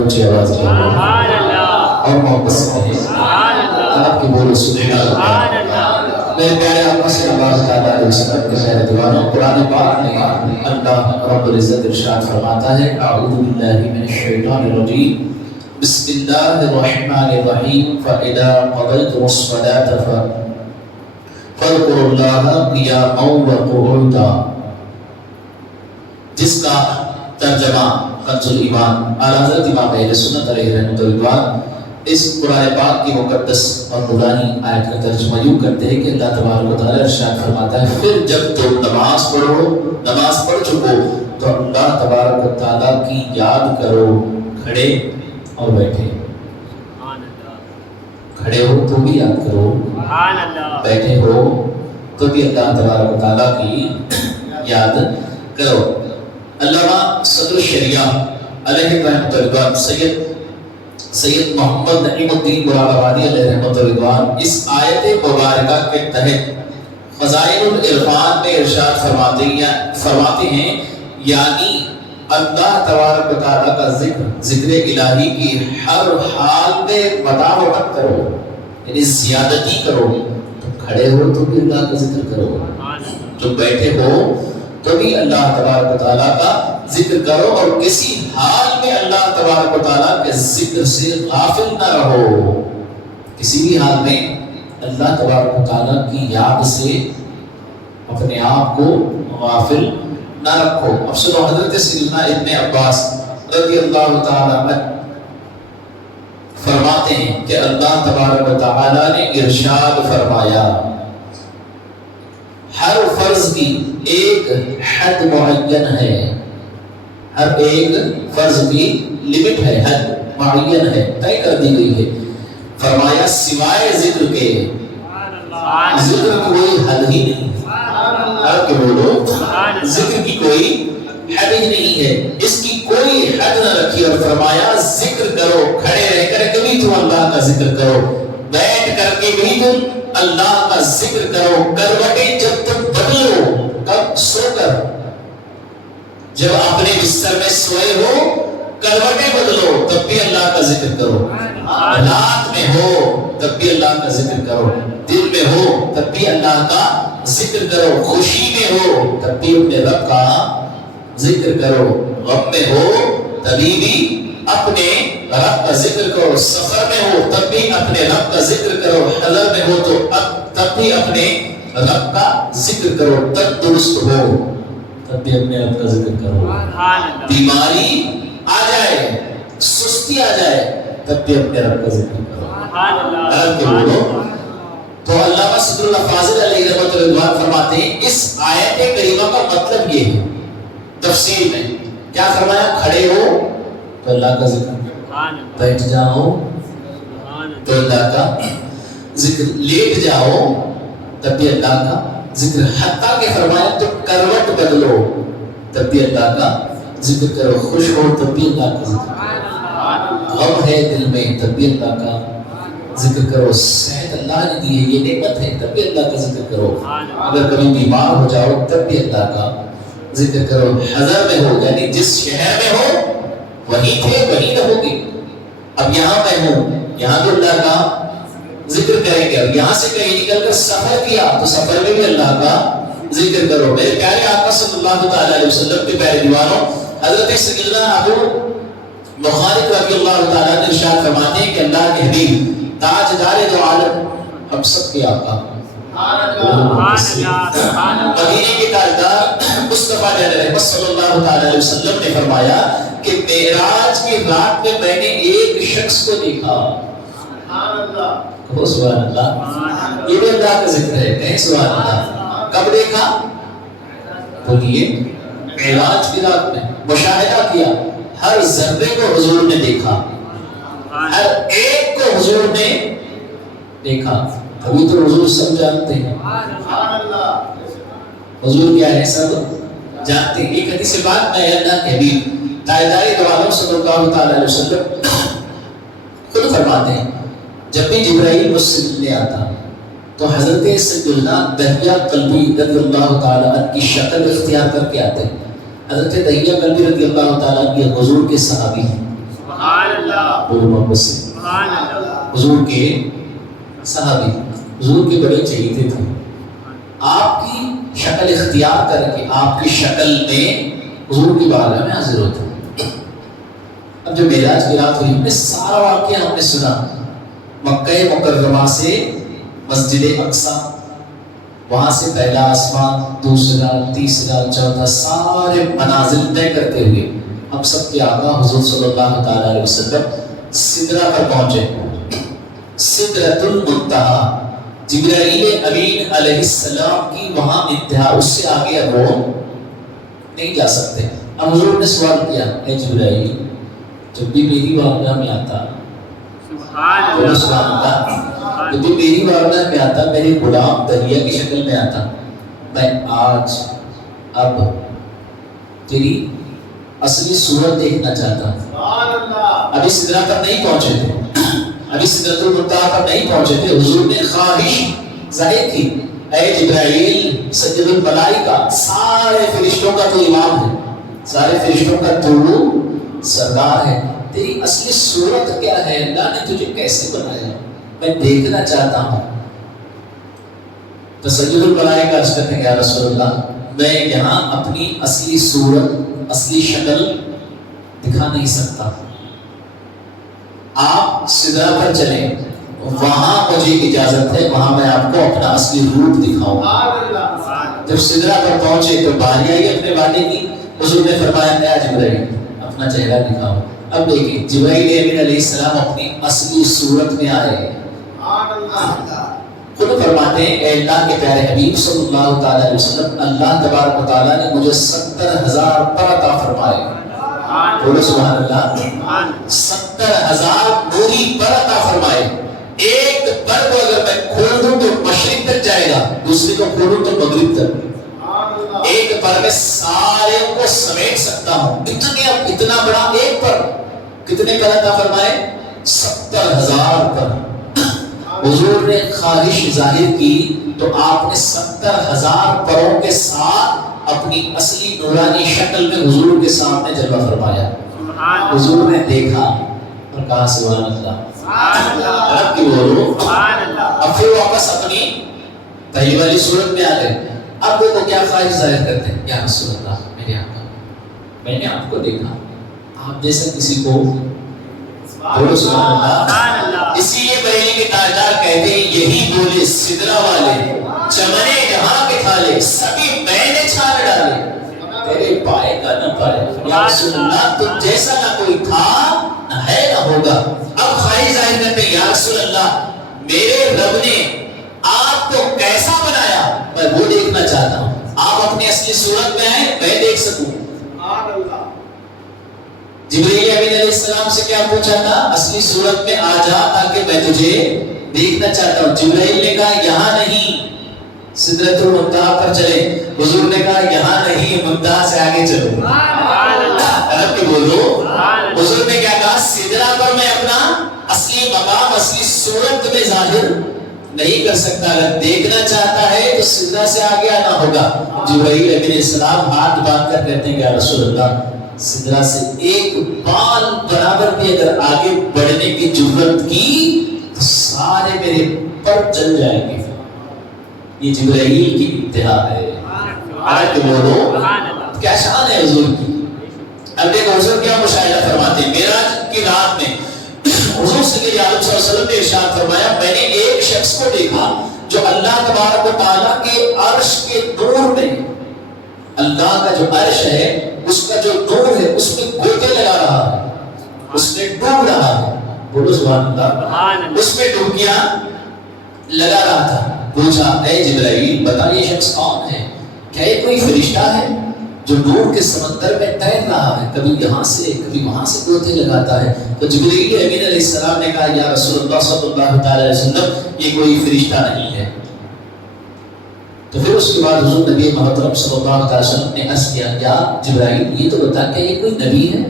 اونچی آواز میں اور محبت سے کہیں آپ کی بولو سبحان اللہ۔ میرے پیارے آقا صلی اللہ تعالیٰ علیہ وسلم کے خیر دیوانوں، قرآن پاک میں اللہ رب العزت ارشاد فرماتا ہے اعوذ باللہ من الشیطان الرجیم بسم اللہ الرحمن الرحیم فَإِذَا قَضَيْتُمُ الصَّلَاةَ فَاذْكُرُوا اللَّهَ قِيَامًا وَقُعُودًا، جس کا ترجمہ کنز الایمان اعلیٰ حضرت امام اہل سنت علیہ رحمۃ اللہ اس قرآن پاک کی مقدس اور نورانی آیت کا ترجمہ یوں کرتے ہیں کہ اللہ تبارک و تعالیٰ ارشاد فرماتا ہے پھر جب تم نماز پڑھ چکو تو اللہ تبارک و تعالیٰ کی یاد کرو، کھڑے اور بیٹھے۔ کھڑے ہو تو بھی یاد کرو، بیٹھے ہو تو بھی اللہ تبارک و تعالیٰ کی یاد کرو۔ علامہ صدر الشریعہ علیہ رحمۃ اللہ سید محمد نعیم الدین مراد آبادی علیہ رحمۃ اللہ اس آیت مبارکہ کے تحت خزائن العرفان میں ارشاد فرماتے ہیں یعنی اللہ تبارک و تعالیٰ کا ذکر الہی کی ہر حال میں مداومت کرو، یعنی زیادتی کرو۔ تو کھڑے ہو تو بھی اللہ کا ذکر کرو، جو بیٹھے ہو تو بھی اللہ تبارک و تعالیٰ کا ذکر کرو، اور کسی حال میں اللہ تبارک و تعالیٰ کے ذکر سے غافل نہ رہو۔ کسی بھی حال میں اللہ تبارک و تعالیٰ کی یاد سے اپنے آپ کو غافل نہ رکھو۔ اب سنو، حضرت سیدنا ابن عباس رضی اللہ تعالیٰ عنہ فرماتے ہیں کہ اللہ تبارک و تعالیٰ نے ارشاد فرمایا ہر فرض کی ایک حد معین ہے، ہر ایک فرض کی لمٹ ہے، حد معین ہے، طے کر دی گئی ہے۔ فرمایا سوائے ذکر کے، ذکر کی کوئی حد ہی نہیں، آپ کے بولو ذکر کی کوئی حد ہی نہیں ہے، اس کی کوئی حد نہ رکھی، اور فرمایا ذکر کرو، کھڑے رہ کر کے بھی تم اللہ کا ذکر کرو، بیٹھ کر کے بھی تم اللہ کا ذکر کرو، کروٹیں جب تم بدلو، کب سو کر، جب اپنے بستر میں سوئے ہو کروٹیں بدلو تب بھی اللہ کا ذکر کرو، رات میں ہو تب بھی اللہ کا ذکر کرو، دل میں ہو تب بھی اللہ کا ذکر کرو، خوشی میں ہو تب بھی اپنے رب کا ذکر کرو، غم میں ہو تبھی بھی اپنے رب کا ذکر کرو، سفر میں ہو تب بھی اپنے رب کا ذکر کرو، حضر میں ہو تو تب بھی اپنے رب کا ذکر کرو، تب درست ہو تب بھی اپنے رب کا ذکر کرو، بیماری آ جائے، سستی آ جائے تب بھی اپنے رب کا ذکر کرو۔ تو علامہ صدر اللہ فاضل علیہ رحمۃ اللہ فرماتے ہیں اس آیت کریمہ کا مطلب یہ ہے، تفسیر میں کیا فرمایا، کھڑے ہو تو اللہ کا ذکر، بیٹھ جاؤ تو اللہ کا ذکر، لیٹ جاؤ تب بھی اللہ کا ذکر، حتیٰ کہ فرمایا تو کروٹ بدلو تب بھی اللہ کا ذکر کرو، خوش ہو تب بھی اللہ کا ذکر، غم ہے دل میں تب بھی اللہ کا ذکر کرو، صحت اللہ نے دی ہے یہ نعمت ہے تب بھی اللہ کا ذکر کرو، اگر کبھی بیمار ہو جاؤ تب بھی اللہ کا ذکر کرو، حضر میں ہو یعنی جس شہر میں ہو وہیں تھے وہیں رہو گے، اب یہاں میں ہوں یہاں تو اللہ کا ذکر کریں گے، اور یہاں سے کہیں نکل کر سفر کیا تو سفر میں بھی اللہ کا ذکر کرو۔ میرے پیارے آقا صلی اللہ تعالیٰ علیہ وسلم کے پیارے دیوانوں، حضرت سیدنا ابو مخارق رضی اللہ تعالیٰ نے ارشاد فرماتے ہیں کہ اللہ کے حبیب تاجدار دو عالم ہم سب کے آقا مدینے کے تاجدار مصطفیٰ رحمت صلی اللہ تعالیٰ علیہ وسلم نے فرمایا کہ معراج کی رات میں نے ایک شخص کو دیکھا، سبحان اللہ، یہ بھی اللہ کا ذکر ہے، کہیں سبحان اللہ، کب دیکھا؟ بولیے معراج کی رات میں مشاہدہ کیا، ہر ذرے کو حضور نے دیکھا، ہر ایک کو حضور نے دیکھا، ابھی تو حضور سب جانتے ہیں، حضور کیا ہے سب جانتے ہیں۔ ایک حدیث بات میں اللہ کے حبیب تاجدار دو عالم صلی اللہ تعالیٰ علیہ وسلم خود فرماتے ہیں جب بھی جبرائیل مجھ سے ملنے آتا تو حضرت سیدنا دہیہ قلبی رضی اللہ تعالیٰ عنہ کی شکل اختیار کر کے آتے ہیں۔ حضرت دہیہ قلبی رضی اللہ تعالیٰ عنہ حضور کے صحابی ہیں، بولو محبت سے حضور کے صحابی حضور کے بڑے چہیتے تھے. آپ کی شکل اختیار کر کے آپ کی شکل میں حضور کی بارگاہ میں حاضر ہوتے ہیں. اب جو معراج کی رات ہوئی ہم نے سارا واقعہ ہم نے سنا. مکہ مکرمہ سے مسجد اقصی، وہاں سے پہلا آسمان، دوسرا، تیسرا، چوتھا، سارے منازل طے کرتے ہوئے ہم سب کے آقا حضور صلی اللہ تعالی علیہ وسلم سدرہ پر پہنچے. سدرۃ المنتہی، جبرائیل امین علیہ السلام کی وہاں انتہا، اس سے آگے اب وہ نہیں جا سکتے. اب حضور نے سوال کیا، اے جبرائیل جب بھی میری بارگاہ میں آتا، سبحان اللہ، جب بھی میری بارگاہ میں آتا میرے غلام دریا کی شکل میں آتا، میں آج اب تیری اصلی صورت دیکھنا چاہتا ہوں. ابھی سدرہ پر نہیں پہنچے تھے، ابھی سدرۃ المنتہی پر نہیں پہنچے تھے. حضور نے خواہش ظاہر کی، اے جبرائیل سید الملائکہ، سارے فرشتوں کا تو امام ہے، سارے فرشتوں کا تو سردار ہے، تیری اصلی صورت کیا ہے؟ اللہ نے تجھے کیسے بنایا؟ میں دیکھنا چاہتا ہوں. تو سید الملائکہ عرض کرتے ہیں یا رسول اللہ میں یہاں اپنی اصلی صورت، اصلی شکل دکھا نہیں سکتا. آپ سدرہ پر چلیں، وہاں مجھے اجازت ہے، وہاں میں آپ کو اپنا اصلی روپ دکھاؤں. جب سدرہ پر پہنچے تو باری آئی اپنے والے کی. حضور نے فرمایا اے جبرائیل اپنا چہرہ دکھاؤ. اب دیکھیں جبرائیل امین علیہ السلام اپنی اصلی صورت میں آئے. خود فرماتے ہیں اے اللہ کے پیارے حبیب صلی اللہ تعالی علیہ وسلم، اللہ تبارک و تعالیٰ نے مجھے 70,000 پر عطا فرمائے. بولو سبحان اللہ. 70,000 نوری پر عطا فرمائے. ایک پر کو اگر میں کھول دوں تو مشرق تک جائے گا، دوسری کو کھولوں تو مغرب تک. ایک پر میں سارے کو سمیٹ سکتا ہوں. اتنا بڑا ایک پر کتنے پر عطا فرمائے؟ 70,000 پر. حضور نے خواہش ظاہر کی تو آپ نے 70,000 پروں کے ساتھ اپنی اصلی نورانی شکل میں حضور کے سامنے جلوہ فرمایا. حضور نے دیکھا اور کہا سبحان اللہ، رب کی بولو. اب پھر واپس اپنی پہلی والی صورت میں آ گئے. اب دیکھو کیا خواہش ظاہر کرتے ہیں، یا رسول اللہ میرے آقا میں نے آپ کو دیکھا، آپ جیسا کسی کو بولو سبحان اللہ. اسی لیے بریلی کے تاجدار کہتے ہیں یہی بولے سدرہ والے، چمنے جہاں کے تھالے سبھی میں نے چھان ڈالے، تیرے پائے کا نہ پائے. یا رسول اللہ تم جیسا نہ کوئی تھا نہ ہے نہ ہوگا. اب خواہش ظاہر کرتے ہیں یا رسول اللہ میرے رب نے آپ کو کیسا بنایا، میں وہ دیکھنا چاہتا ہوں. آپ اپنی اصلی صورت میں آئے میں دیکھ سکوں. جبرائیل امین علیہ السلام سے کیا پوچھا تھا؟ اصلی صورت میں آ جا تاکہ میں تجھے دیکھنا چاہتا ہوں. جبرائیل نے کہا یہاں نہیں، سدرۃ المنتہی پر چلے. حضور نے کہا یہاں نہیں، منتہی سے آگے چلو. رب کی بولو. حضور نے کیا کہا؟ سدرہ پر میں اپنا اصلی مقام، اصلی صورت میں ظاہر نہیں کر سکتا. اگر دیکھنا چاہتا ہے تو سدرہ سے آگے آنا ہوگا. جبرائیل علیہ السلام ہاتھ باندھ کر کہتے ہیں کہ یا رسول اللہ سدرہ سے ایک بال برابر بھی اگر آگے بڑھنے کی جرت کی تو سارے میرے پر چل جائیں گے. یہ جبرائیل کی انتہا ہے. آج بولو کیا شان ہے حضور کی. اب دیکھو حضور کیا مشاہدہ فرماتے ہیں. معراج کی رات میں حضور صلی اللہ علیہ وسلم نے ارشاد فرمایا میں نے ایک شخص کو دیکھا جو اللہ تبارک و تعالیٰ کے عرش کے نور میں، اللہ کا جو عرش ہے اس کا جو نور ہے اس میں گوتے لگا رہا ہے، اس میں ڈوب رہا ہے. بولو سبحان اللہ. اس میں ڈبکیاں لگا رہا تھا. پوچھا اے جبرائیل بتا یہ شخص کون ہے؟ کیا یہ کوئی فرشتہ ہے جو نور کے سمندر میں تیر رہا ہے، کبھی یہاں سے کبھی وہاں سے گوتے لگاتا ہے؟ تو جبرائیل امین علیہ السلام نے کہا یا رسول اللہ صلی اللہ تعالی علیہ وسلم یہ کوئی فرشتہ نہیں ہے. تو پھر اس کے بعد حضور نبی محترم صلی اللہ علیہ وسلم نے عرض کیا یا جبرائیل یہ تو بتا کہ یہ کوئی نبی ہے،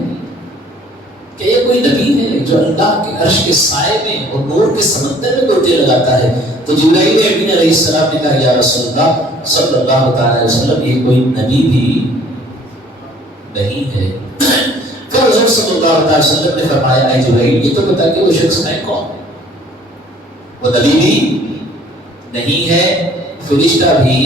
کہ یہ کوئی نبی ہے جو اللہ کے عرش کے سائے میں اور نور کے سمندر میں گوتے لگاتا ہے؟ تو جبرائیل امین علیہ السلام نے کہا یا رسول اللہ صلی اللہ علیہ وسلم یہ کوئی نبی بھی نہیں ہے. پھر حضور صلی اللہ علیہ وسلم نے فرمایا اے جبرائیل یہ تو بتا کہ وہ شخص ہے کون؟ وہ نبی بھی نہیں ہے، فرشتہ بھی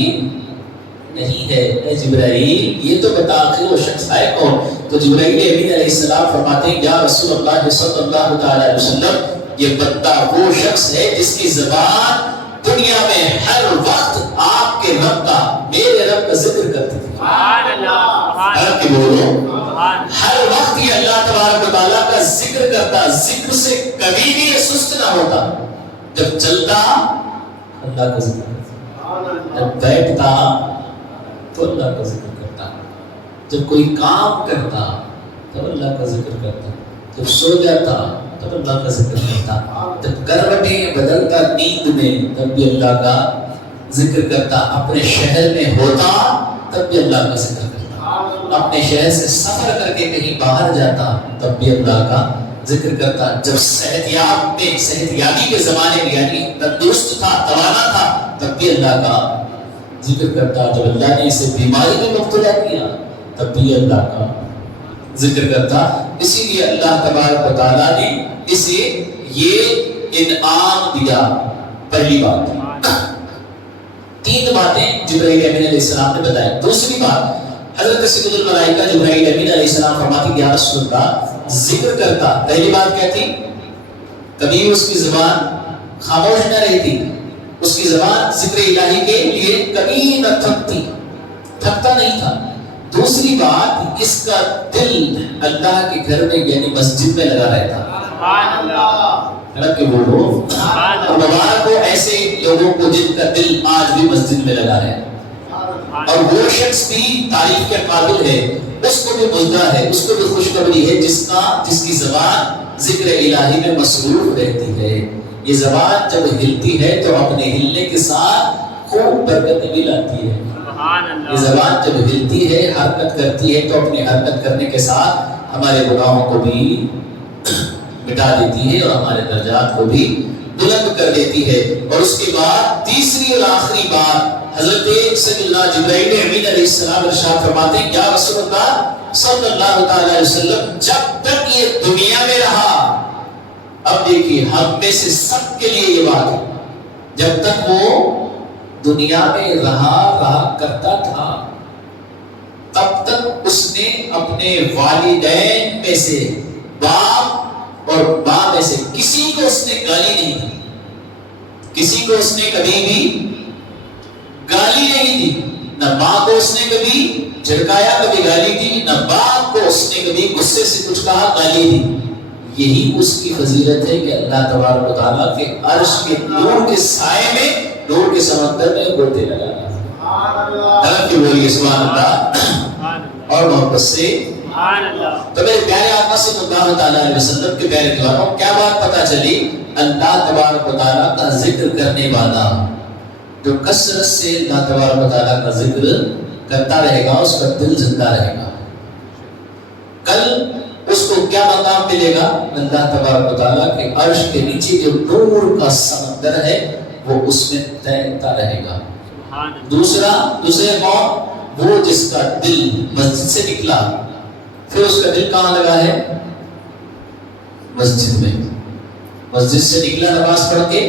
نہیں ہے، اے جبرائیل یہ تو بتا کہ وہ شخص ہے کون؟ تو جبرائیل امین علیہ السلام فرماتے ہیں یا رسول اللہ صلی اللہ علیہ وسلم یہ بندہ وہ شخص ہے جس کی زبان دنیا میں ہر وقت آپ کے رب کا، میرے رب کا ذکر کرتی تھی۔ سبحان اللہ، کہ بولو ہر وقت یہ اللہ تبارک و تعالیٰ کا ذکر کرتا، ذکر سے کبھی بھی یہ سست نہ ہوتا۔ جب چلتا اللہ کا ذکر کرتا، جب بیٹھتا تو اللہ کا ذکر کرتا، جب کوئی کام کرتا تو اللہ کا ذکر کرتا، جب سو جاتا تب اللہ کا ذکر کرتا، جب کروٹیں بدلتا نیند میں تب بھی اللہ کا ذکر کرتا، اپنے شہر میں ہوتا تب بھی اللہ کا ذکر کرتا، اپنے شہر سے سفر کر کے کہیں باہر جاتا تب بھی اللہ کا ذکر کرتا، جب صحتیابی کے زمانے میں یعنی تندرست تھا، توانا تھا تب بھی اللہ کا ذکر کرتا، جب اللہ نے اسے بیماری میں مبتلا کیا تب بھی اللہ کا ذکر کرتا۔ اسی لیے اللہ تبارک و تعالیٰ نے اسے یہ انعام دیا۔ پہلی بات، تین باتیں جبرائیل امین علیہ السلام نے بتائی۔ دوسری بات، حضرت سید الملائکہ جبرائیل امین علیہ السلام فرماتے کہ یا رسول اللہ ذکر کرتا۔ پہلی بات کیا تھی؟ کبھی اس کی زبان خاموش نہ رہتی، اس کی زبان ذکر الہی کے لیے کبھی نہ تھکتی، تھکتا نہیں تھا۔ دوسری بات، اس کا دل اللہ کے گھر میں یعنی مسجد میں لگا رہتا۔ سبحان اللہ، کہ بولو اور مبارک ہو ایسے لوگوں کو جن کا دل آج بھی مسجد میں لگا ہے، اور وہ شخص بھی تعریف کے قابل ہے، اس کو بھی مزدہ ہے، اس کو بھی خوشخبری ہے جس کی زبان ذکر الہی میں مصروف رہتی ہے۔ یہ زبان جب ہلتی ہے تو اپنے ہلنے کے ساتھ خوب برکت بھی لاتی ہے۔ یہ زبان جب ہلتی ہے، حرکت کرتی ہے تو اپنی حرکت کرنے کے ساتھ ہمارے گناہوں کو بھی مٹا دیتی ہے اور ہمارے درجات کو بھی بلند کر دیتی ہے۔ اور اس کے بعد تیسری اور آخری بات، حضرت سیدنا جبرائیل امین علیہ السلام ارشاد فرماتے ہیں یا رسول اللہ صلی اللہ علیہ وسلم جب تک یہ دنیا میں رہا، اب دیکھیے ہم میں سے سب کے لیے یہ بات ہے، جب تک وہ دنیا میں رہا کرتا تھا تب تک اس نے اپنے والدین میں سے، باپ اور ماں میں سے کسی کو اس نے گالی نہیں دی، کسی کو اس نے کبھی بھی گالی نہیں دی، نہ ماں کو اس نے کبھی جھڑکایا کبھی گالی دی، نہ باپ کو اس نے کبھی غصے سے کچھ کہا گالی دی۔ یہی اس کی فضیلت ہے کہ اللہ تبارک و تعالیٰ کے عرش کے نور کے سائے میں، نور کے سمندر میں گوتے لگانا۔ حضرت کی بولیے سبحان اللہ اور محبت سے سبحان اللہ۔ تو میرے پیارے آقا صلی اللہ علیہ وسلم کے پیارے دیوانوں، کیا بات پتہ چلی؟ اللہ تبارک و تعالیٰ کا ذکر کرنے والا جو کثرت سے اللہ تبارک و تعالیٰ کا ذکر کرتا رہے گا، اس کا دل زندہ رہے گا۔ کل اس کو کیا مقام ملے گا؟ اللہ تبارک و تعالیٰ کے عرش کے نیچے جو نور کا سمندر ہے وہ اس میں تیرتا رہے گا۔ دوسرے کون؟ وہ جس کا دل مسجد سے نکلا، پھر اس کا دل کہاں لگا ہے؟ مسجد میں۔ مسجد سے نکلا نماز پڑھ کے،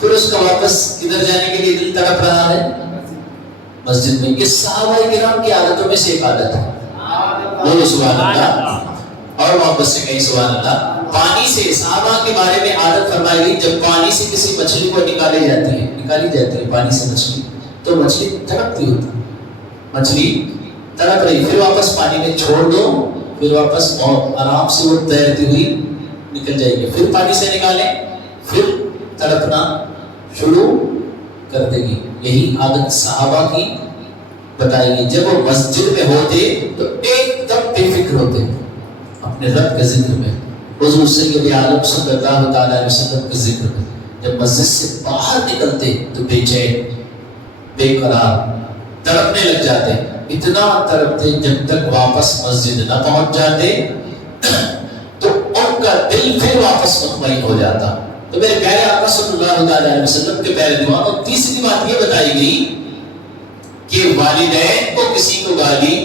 پھر اس کا واپس کدھر جانے کے لیے دل تڑپ رہا ہے؟ مسجد میں۔ یہ صحابہ کرام کی عادتوں میں سے ایک عادت ہے، بولو سبحان اللہ اور محبت سے کہیں سبحان اللہ۔ پانی سے صحابہ کے بارے میں عادت فرمائی گئی، جب پانی سے کسی مچھلی کو نکالی جاتی ہے پانی سے مچھلی، تو مچھلی تڑپتی ہوتی، مچھلی تڑپ رہی، پھر واپس پانی میں چھوڑ دو، پھر واپس آرام سے وہ تیرتی ہوئی نکل جائے گی، پھر پانی سے نکالیں، پھر تڑپنا شروع کر دے گی۔ یہی عادت صحابہ کی بتائی گئی۔ جب وہ مسجد میں ہوتے تو ایک دم بے فکر ہوتے اپنے رب کے ذکر میں، حضور سید عالم صلی اللہ علیہ وسلم کے ذکر میں۔ جب مسجد سے باہر نکلتے تو بے چین، بے قرار، تڑپنے لگ جاتے، اتنا تڑپتے جب تک واپس مسجد نہ پہنچ جاتے تو ان کا دل پھر واپس مطمئن ہو جاتا۔ تو میرے پیارے آقا صلی اللہ علیہ وسلم کے پیارے دیوانوں، تیسری بات یہ بتائی گئی کہ والدین کو کسی کو گالی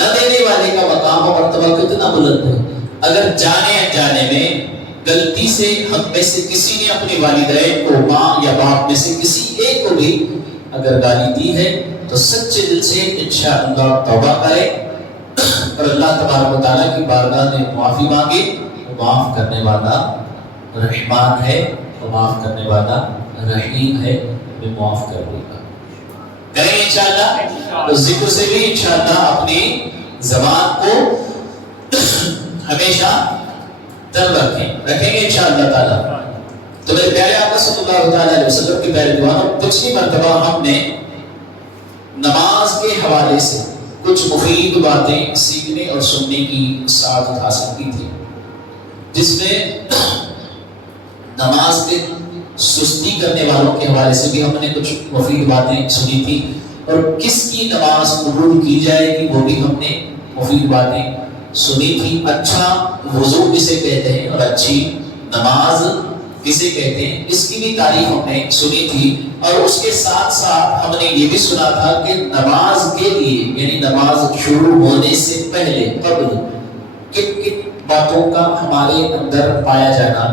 نہ دینے والے کا مقام و مرتبہ کتنا بلند ہے. اگر جانے انجانے میں غلطی سے ہم میں سے کسی نے اپنی والدین کو، ماں یا باپ میں سے کسی ایک کو بھی اگر گالی دی ہے تو سچے دل سے انشاءاللہ توبہ کرے اور اللہ تبارک و تعالیٰ کی بارگاہ میں معافی مانگے. وہ معاف کرنے والا رحمان ہے، وہ معاف کرنے والا رحیم ہے، وہ معاف کر دے گا. کریں گے انشاءاللہ. تو ذکر سے بھی انشاءاللہ اپنی زبان کو ہمیشہ تر رکھیں گے انشاءاللہ تعالیٰ. تو میرے پیارے آقا صلی اللہ تعالیٰ علیہ وسلم کی پیارے دیوانوں، پچھلی مرتبہ ہم نے نماز کے حوالے سے کچھ مفید باتیں سیکھنے اور سننے کی سعادت حاصل کی تھی، جس میں نماز کے سستی کرنے والوں کے حوالے سے بھی ہم نے کچھ مفید باتیں سنی تھی، اور کس کی نماز قبول کی جائے گی وہ بھی ہم نے مفید باتیں سنی تھی. اچھا وضو کسے کہتے ہیں اور اچھی نماز کسے کہتے ہیں، اس کی بھی تعریف ہم نے سنی تھی. اور اس کے ساتھ ساتھ ہم نے یہ بھی سنا تھا کہ نماز کے لیے، یعنی نماز شروع ہونے سے پہلے قبل کن کن باتوں کا ہمارے اندر پایا جانا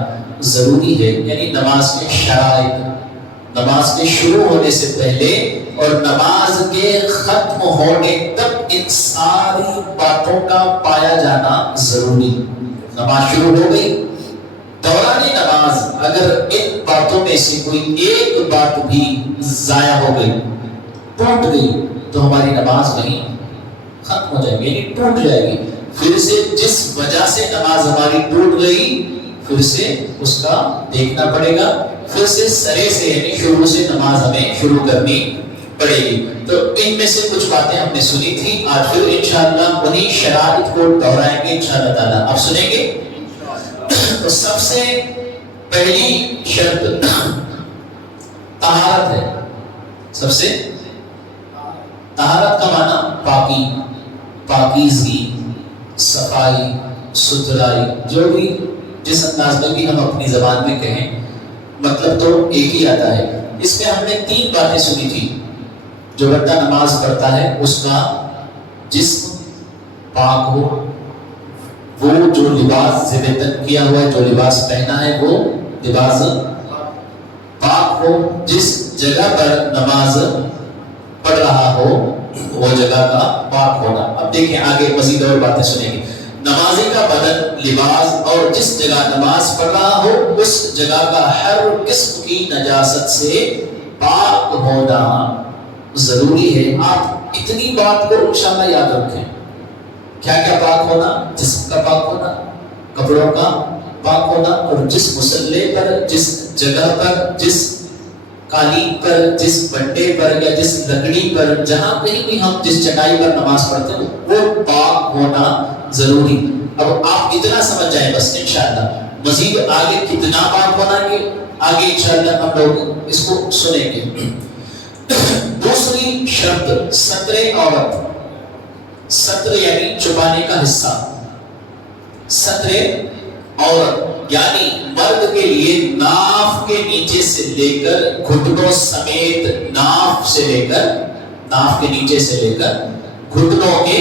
ضروری ہے، یعنی نماز کے شرائط، نماز کے شروع ہونے سے پہلے اور نماز کے ختم ہونے تک ان ساری باتوں کا پایا جانا ضروری. نماز شروع ہو گئی، دوران نماز اگر ان باتوں میں سے کوئی ایک بات بھی ضائع ہو گئی، ٹوٹ گئی، تو ہماری نماز وہیں ختم ہو جائے گی، یعنی ٹوٹ جائے گی. پھر سے جس وجہ سے نماز ہماری ٹوٹ گئی پھر سے اس کا دیکھنا پڑے گا، پھر سے سرے سے یعنی شروع سے نماز ہمیں شروع کرنی پڑے گی. تو ان میں سے کچھ باتیں ہم نے سنی تھی، آج پھر انشاءاللہ انہی شرائط کو دہرائیں گے انشاءاللہ تعالیٰ. آپ سنیں گے. تو سب سے پہلی شرط طہارت ہے. سب سے طہارت کا معنی پاکی، پاکیزگی، صفائی، ستھرائی، جو بھی جس انداز میں بھی ہم اپنی زبان میں کہیں مطلب تو ایک ہی آتا ہے. اس میں ہم نے 3 باتیں سنی تھی. جو بندہ نماز پڑھتا ہے اس کا جسم پاک ہو، وہ جو لباس زیب تن کیا ہوا ہے، جو لباس پہنا ہے وہ لباس پاک ہو، جس جگہ پر نماز پڑھ رہا ہو وہ جگہ کا پاک ہونا. اب دیکھیں آگے مزید اور باتیں سنیں گے. نمازی کا بدن، لباس اور جس جگہ نماز پڑھ رہا ہو اس جگہ کا ہر قسم کی نجاست سے پاک ہونا ضروری ہے. آپ اتنی بات کو انشاءاللہ یاد رکھیں. کیا کیا پاک ہونا؟ جسم کا پاک ہونا، کپڑوں کا پاک ہونا، اور جس مسلح پر، جس جگہ پر، جس قالین پر، جس بنڈے پر یا جس لکڑی پر، جہاں کہیں بھی ہم جس چٹائی پر نماز پڑھتے ہیں وہ پاک ہونا ضروری. اب آپ اتنا سمجھ جائیں بس انشاءاللہ. مزید آگے کتنا پاک ہونا ہے آگے انشاءاللہ ہم لوگ اس کو سنیں گے. دوسری شرط ستر عورت. ستر یعنی چھپانے کا حصہ. ستر عورت یعنی مرد کے لیے ناف کے نیچے سے لے کر گھٹنوں سمیت، ناف سے لے کر، ناف کے نیچے سے لے کر گھٹنوں کے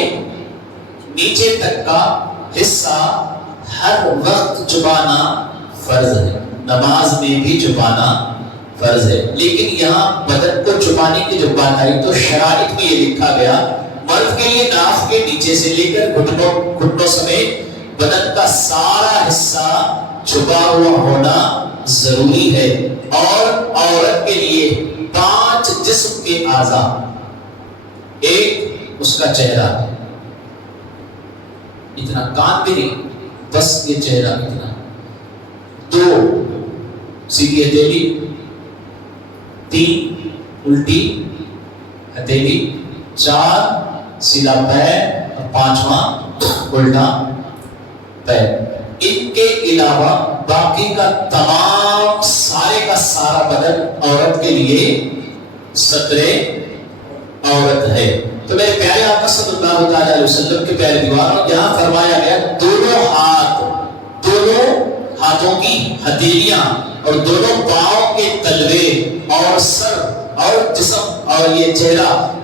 نیچے تک کا حصہ ہر وقت چھپانا فرض ہے. نماز میں بھی چھپانا فرض ہے. لیکن یہاں بدن کو چھپانے کی جو بات آئی تو شرائط میں یہ لکھا گیا مرد کے لیے ناف کے نیچے سے لے کر گھٹنوں سمیت بدن کا سارا حصہ چھپا ہوا ہونا ضروری ہے. اور عورت کے لیے 5 جسم کے اعضاء. ایک اس کا چہرہ، اتنا کان بھی نہیں، بس یہ چہرہ اتنا. 2 سیدھی ہتھیلی، 3 الٹی ہتھیلی، 4 سیدھا پیر، اور 5واں الٹا پیر. ان کے علاوہ باقی کا تمام سارے کا سارا بدن عورت کے لیے ستر عورت ہے. تو میرے پیارے آقا صلی اللہ تعالی علیہ وسلم کے پیارے دیواروں یہاں فرمایا گیا دونوں ہاتھ، دونوں ہاتھوں کی ہتھیلیاں اور دونوں پاؤں کے تلوے اور سر اور جسم اور یہ چہرہ،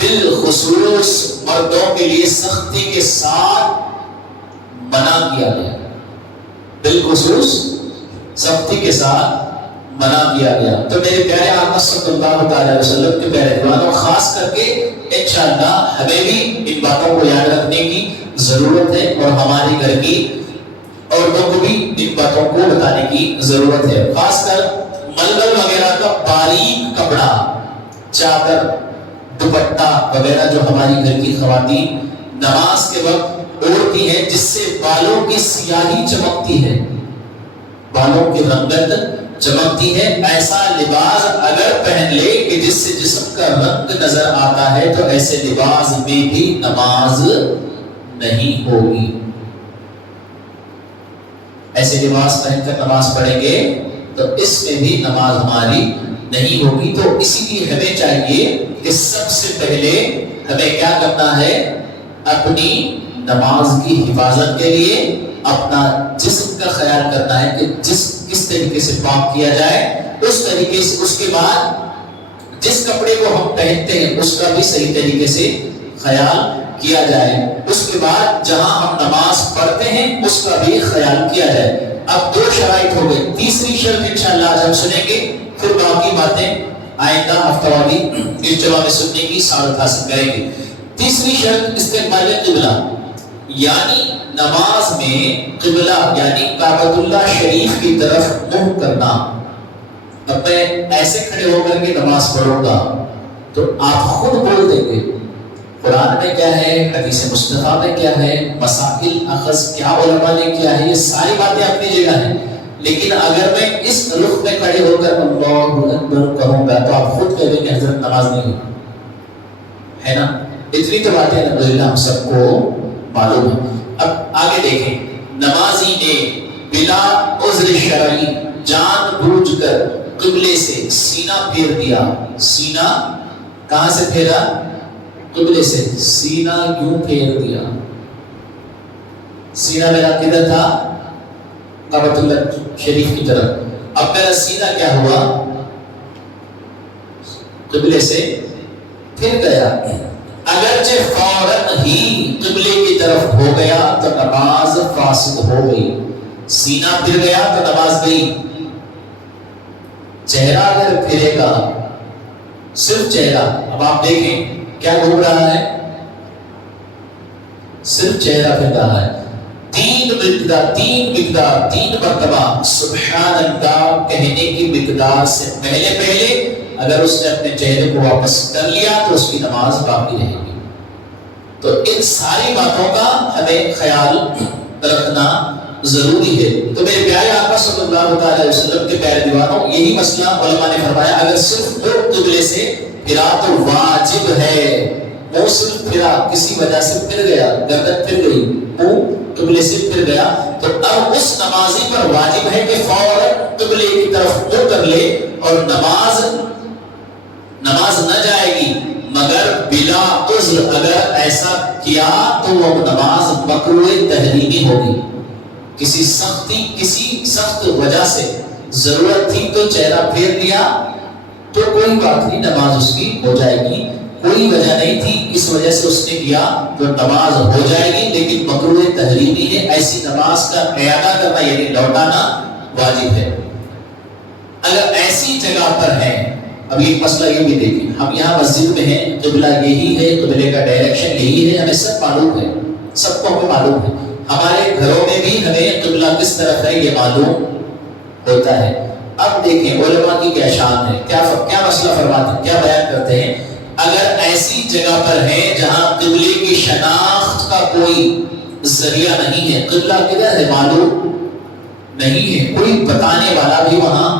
بالخصوص مردوں کے لیے سختی کے ساتھ منع کیا گیا، بالخصوص سختی کے ساتھ منع کیا گیا۔ تو میرے پیارے آقا صلی اللہ علیہ وسلم کے پیارے دیوانوں، خاص کر کے انشاءاللہ ہمیں بھی ان باتوں کو یاد رکھنے کی ضرورت ہے، اور ہمارے گھر کی عورتوں کو بھی ان باتوں کو بتانے کی ضرورت ہے۔ خاص کر ململ وغیرہ کا باریک کپڑا، چادر، دوپٹہ وغیرہ جو ہماری گھر کی خواتین نماز کے وقت اوڑھتی ہیں، جس سے بالوں کی سیاہی چمکتی ہے، بالوں کی رنگت چمکتی ہے، ایسا لباس اگر پہن لے کہ جس سے جسم کا رنگ نظر آتا ہے تو ایسے لباس میں بھی نماز نہیں ہوگی۔ ایسے لباس پہن کر نماز پڑھیں گے تو اس میں بھی نماز ہماری نہیں ہوگی۔ تو اسی لیے ہمیں چاہیے کہ سب سے پہلے ہمیں کیا کرنا ہے، اپنی نماز کی حفاظت کے لیے اپنا جسم کا خیال کرنا ہے کہ کس طریقے سے پاک کیا جائے، اس طریقے سے اس کے بعد جس کپڑے کو ہم پہنتے ہیں اس کا بھی صحیح طریقے سے خیال کیا جائے، اس کے بعد جہاں ہم نماز پڑھتے ہیں اس کا بھی خیال کیا جائے۔ اب دو شرائط ہو گئے، تیسری شرط انشاءاللہ آج ہم سنیں گے، پھر باقی باتیں آئندہ ہفتہ والی اس جواب میں سننے کی سعادت حاصل کریں گے۔ تیسری شرط استقبال قبلہ، یعنی نماز میں قبلہ یعنی کعبۃ اللہ شریف کی طرف منہ کرنا۔ اب میں ایسے کھڑے ہو کر کے نماز پڑھوں گا تو آپ خود بول دیں گے قرآن میں کیا ہے، حدیث مصطفیٰ میں کیا ہے، مسائل اخذ کیا علماء نے کیا ہے، یہ ساری باتیں اپنی جگہ ہیں، لیکن اگر میں اس رخ میں کھڑے ہو کر اللہ اکبر کہوں گا تو آپ خود کہہ دیں کہ حضرت نماز نہیں ہوئی ہے نا۔ اتنی تو باتیں الحمدللہ ہم سب کو معلوم ہے۔ اب آگے دیکھیں، نمازی نے بلا عذر شرعی جان بوجھ کر قبلے سے سینہ پھیر دیا۔ سینہ کہاں سے پھیرا؟ قبلے سے۔ سینہ کیوں پھیر دیا؟ سینہ میرا کدھر تھا؟ کعبۃ اللہ شریف کی طرف۔ اب میرا سینہ کیا ہوا؟ قبلے سے پھر گیا۔ اگرچہ فوراً ہی قبلے کی طرف ہو گیا تو نماز فاسد ہو گئی۔ سینہ پھر گیا تو نماز گئی۔ چہرہ اگر پھرے گا، صرف چہرہ، اب آپ دیکھیں کیا گھوم رہا ہے؟ صرف چہرہ پھر رہا ہے۔ تین مرتبہ سبحان اللہ کہنے کی مقدار سے پہلے اگر اس نے اپنے چہرے کو واپس کر لیا تو اس کی نماز باقی رہے گی۔ تو ان ساری باتوں کا ہمیں خیال رکھنا ضروری ہے۔ تو میرے پیارے آقا صلی اللہ علیہ وسلم کے پیارے دیوانوں، یہی مسئلہ علماء نے فرمایا، اگر صرف منہ قبلے سے پھرا تو واجب ہے۔ منہ صرف پھرا، کسی وجہ سے پھر گیا، گردن پھر گئی، منہ قبلے سے پھر گیا، تو اب اس نمازی پر واجب ہے کہ فوراً قبلے کی طرف منہ کر لے، اور نماز نہ جائے گی مگر بلا عذر۔ اگر ایسا کیا تو وہ نماز مکروہ تحریمی ہوگی۔ کسی سخت وجہ سے ضرورت تھی تو چہرہ پھیر دیا تو کوئی بات نہیں، نماز اس کی ہو جائے گی۔ کوئی وجہ نہیں تھی، اس وجہ سے اس نے کیا تو نماز ہو جائے گی، لیکن مکروہ تحریمی ہے۔ ایسی نماز کا اعادہ کرنا یعنی لوٹانا واجب ہے۔ اگر ایسی جگہ پر ہے، اب یہ مسئلہ یہ بھی دیکھیں، ہم یہاں مسجد میں ہیں، قبلہ یہی ہے، قبلے کا ڈائریکشن یہی ہے، ہمیں سب معلوم ہے، سب کو ہمیں معلوم ہے۔ ہمارے گھروں میں بھی ہمیں قبلہ کس طرف ہے یہ معلوم ہوتا ہے۔ اب دیکھیں علماء کی کیا شان ہے، کیا مسئلہ فرماتے ہیں، کیا بیان کرتے ہیں۔ اگر ایسی جگہ پر ہے جہاں قبلے کی شناخت کا کوئی ذریعہ نہیں ہے، قبلہ کدھر ہے معلوم نہیں ہے، کوئی بتانے والا بھی وہاں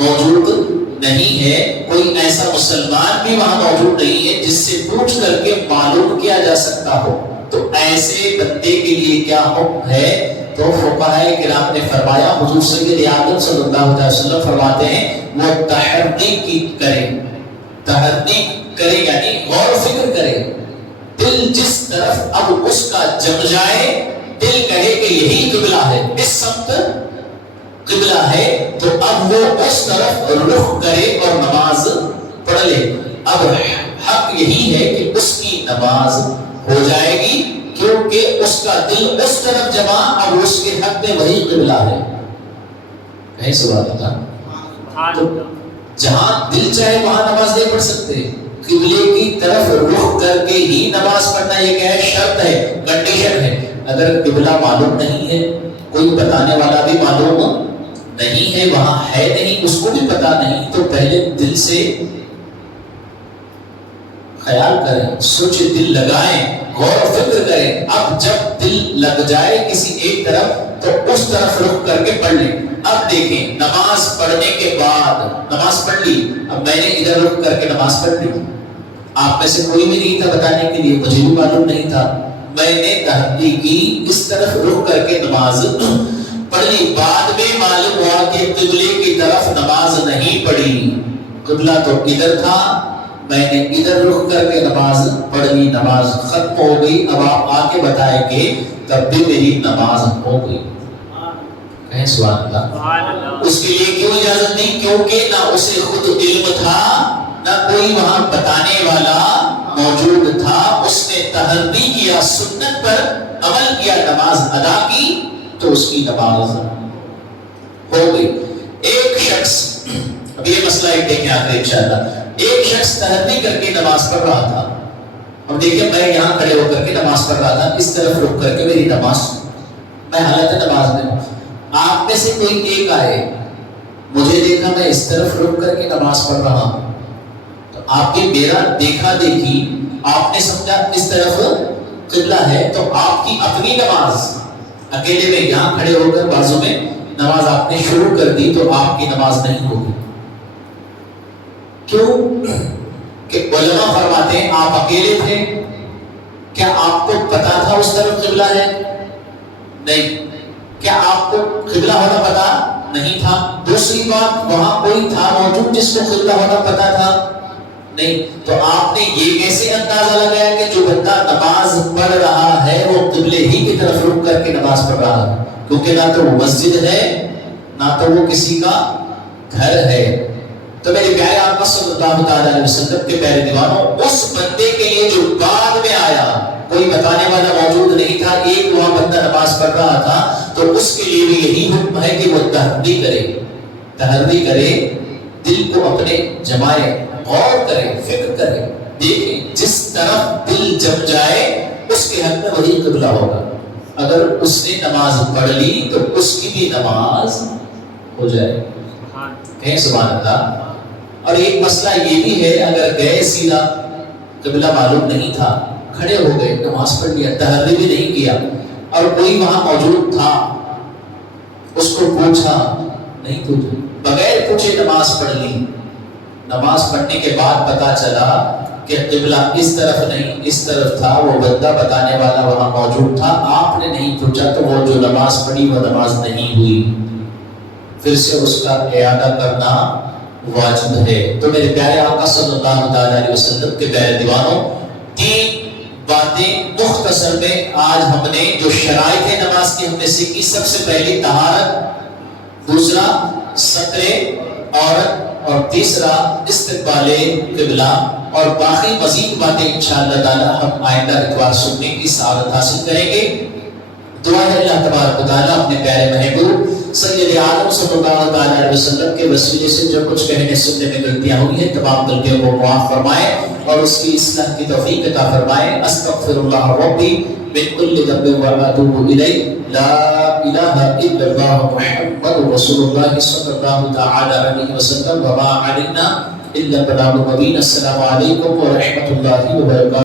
موجود نہیں ہے، کوئی ایسا مسلمان بھی وہاں موجود نہیں ہے جس سے پوچھ کر کے معلوم کیا جا سکتا ہو، تو ایسے بندے کے لیے کیا حکم ہے؟ تو فقہائے کرام نے فرمایا، حضور سید اعظم صلی اللہ علیہ وسلم فرماتے ہیں وہ تحریک کرے یعنی غور و فکر کرے، دل جس طرف اب اس کا جم جائے، دل کہے کہ یہی قبلہ ہے، اس سمت قبلہ ہے، تو اب وہ اس طرف رخ کرے اور نماز پڑھ لے۔ اب حق یہی ہے کہ اس کی نماز ہو جائے گی، کیونکہ اس کا دل اس طرف جمع، اب اس کے حق میں وہی قبلہ ہے. کہیں سوال اللہ، تو جہاں دل چاہے وہاں نماز نہیں پڑھ سکتے، قبلے کی طرف رخ کر کے ہی نماز پڑھنا. یہ کیا ہے؟ شرط ہے، کنڈیشن ہے. اگر قبلہ معلوم نہیں ہے، کوئی بتانے والا بھی معلوم نہیں ہے، وہاں ہے نہیں، اس کو بھی پتا نہیں، تو پہلے دل سے خیال کریں، سوچ دل لگائیں، غور و فکر کریں. اب جب دل لگ جائے کسی ایک طرف تو اس طرف رخ کر کے پڑھ لیں. اب دیکھیں، نماز پڑھنے کے بعد نماز پڑھ لی، اب میں نے ادھر رخ کر کے نماز پڑھ لی. آپ میں سے کوئی بھی نہیں تھا بتانے کے لیے، مجھے بھی معلوم نہیں تھا. میں نے تحری کی اس طرف رخ کر کے نماز پڑھ لی. بعد میں معلوم ہوا کہ قبلے کی طرف نماز نہیں پڑھی، قبلہ تو ادھر تھا، میں نے ادھر رخ کر کے نماز پڑھ لی، نماز ختم ہو گئی. اب آپ آ کے بتائیں گے تب بھی میری نماز ہو گئی. کہیں سبحان اللہ. اس کے لیے کیوں اجازت نہیں؟ کیونکہ نہ اسے خود علم تھا، نہ کوئی وہاں بتانے والا موجود تھا. اس نے تحری کیا، سنت پر عمل کیا، نماز ادا کی، تو اس کی نماز ہو گئی. ایک شخص، اب یہ مسئلہ ایک دیکھیں آخر انشاءاللہ. ایک شخص تحری کر کے نماز پڑھ رہا تھا. اب دیکھیں میں یہاں کھڑے ہو کر کے نماز پڑھ رہا تھا، اس طرف رخ کر کے میری نماز، میں حالت نماز میں ہوں. آپ میں سے کوئی ایک آئے، مجھے دیکھا میں اس طرف رخ کر کے نماز پڑھ رہا ہوں، تو آپ کی میرا دیکھا دیکھی، آپ نے سمجھا اس طرف قبلہ ہے، تو آپ کی اپنی نماز اکیلے میں یہاں کھڑے ہو کر بازو میں نماز آپ نے شروع کر دی، تو آپ کی نماز نہیں ہوگی. کیوں کہ علماء فرماتے ہیں آپ اکیلے تھے، کیا آپ کو پتا تھا اس طرف قبلہ ہے؟ نہیں. کیا آپ کو قبلہ ہونا پتا نہیں تھا؟ دوسری بات، وہاں کوئی تھا موجود جس کو قبلہ ہونا پتا تھا؟ نہیں. تو آپ نے یہ کیسے اندازہ لگایا کہ جو بندہ نماز پڑھ رہا ہے وہ قبلے ہی کی طرف رخ کر کے نماز پڑھ رہا ہے؟ کیونکہ نہ تو وہ مسجد ہے، نہ تو وہ کسی کا گھر ہے. تو میرے پیارے آقا صلی اللہ تعالی علیہ وسلم کے پیارے دیوانوں، اس بندے کے لیے جو بعد میں آیا، کوئی بتانے والا موجود نہیں تھا، ایک وہاں بندہ نماز پڑھ رہا تھا، تو اس کے لیے بھی یہی حکم ہے کہ وہ تحری کرے، تحری کرے، دل کو اپنے جمائے، غور کرے، فکر کرے، دیکھیں جس طرف دل جم جائے اس کے حق میں وہی قبلہ ہوگا. اگر اس نے نماز پڑھ لی تو اس کی بھی نماز ہو جائے. کہیں سبحان اللہ. اور ایک مسئلہ یہ بھی ہے، اگر گئے سیدھا، قبلہ معلوم نہیں تھا، کھڑے ہو گئے، نماز پڑھ لیا، تحری بھی نہیں کیا، اور کوئی وہاں موجود تھا، اس کو پوچھا نہیں، پوچھا بغیر پوچھے نماز پڑھ لی. نماز پڑھنے کے بعد پتا چلا کہ قبلہ اس طرف نہیں اس طرف تھا، وہ بندہ بتانے والا وہاں موجود تھا، آپ نے نہیں پوچھا، تو وہ جو نماز پڑھی وہ نماز نہیں ہوئی. پھر سے اس کا اعادہ کرنا واجب ہے. تو میرے پیارے آقا صلی اللہ علیہ وسلم کے پیارے دیوانوں، تین باتیں مختصر میں آج ہم نے جو شرائط نماز کی ہم نے سیکھی. سب سے پہلی طہارت، دوسرا ستر عورت، اور تیسرا استقبال قبلہ، اور باقی مزید باتیں انشاءاللہ تعالی ہم آئندہ اتوار سننے کی سعادت حاصل کریں گے. دعا ہے اللہ تبارک و تعالی اپنے پیارے محبوب سید عالم صلی اللہ علیہ وسلم کے وسیلے سے جو کچھ کہنے سننے میں غلطیاں ہوئی ہیں تمام غلطیوں کو معاف فرمائے اور اس کی اصلاح کی توفیق عطا فرمائے. استغفر اللہ ربی من کل ذنب و اتوب الیہ. لا الہ الا اللہ محمد رسول اللہ صلی اللہ تعالی علیہ وسلم. وما علینا الا البلاغ المبین. السلام علیکم ورحمۃ اللہ وبرکاتہ.